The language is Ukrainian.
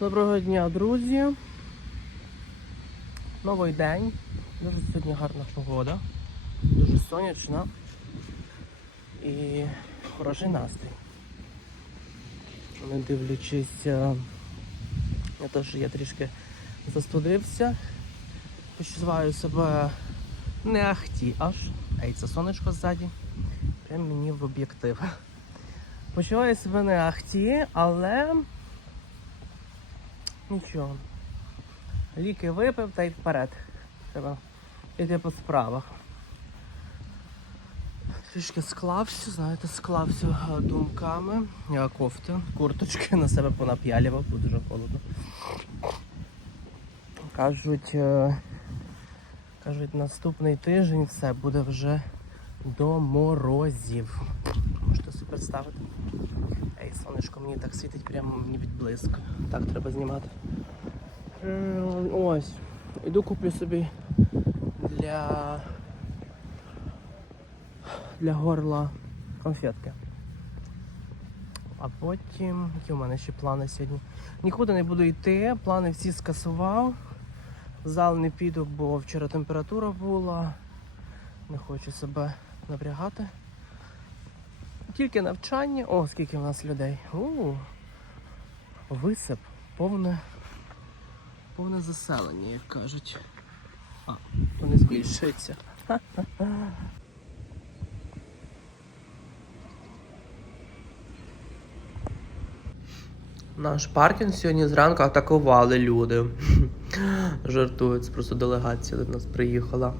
Доброго дня, друзі. Новий день. Дуже сьогодні гарна погода. Дуже сонячна і хороший настрій. Не дивлячись е, на те, що я трішки застудився. Почуваю себе не ахті аж. Ей, це сонечко ззаді. Прям мені в об'єктив. Почуваю себе не ахті, але нічого. Ліки випив та й вперед. Треба йти по справах. Трішки склався, знаєте, склався е, думками. Я кофти, курточки на себе понап'ялював, бо дуже холодно. Кажуть, е, кажуть, наступний тиждень все буде вже до морозів. Представити. Ей, сонечко мені так світить, прямо мені відблиск. Так треба знімати. Ось. Іду куплю собі для для горла конфетки. А потім. Які у мене ще плани сьогодні? Нікуди не буду йти, плани всі скасував. В зал не піду, бо вчора температура була. Не хочу себе напрягати. Тільки навчання. О, скільки в нас людей. У, висип, повне, повне заселення, як кажуть. А, вони збільшуються. Наш паркінг сьогодні зранку атакували люди. Жартують, просто делегація до нас приїхала.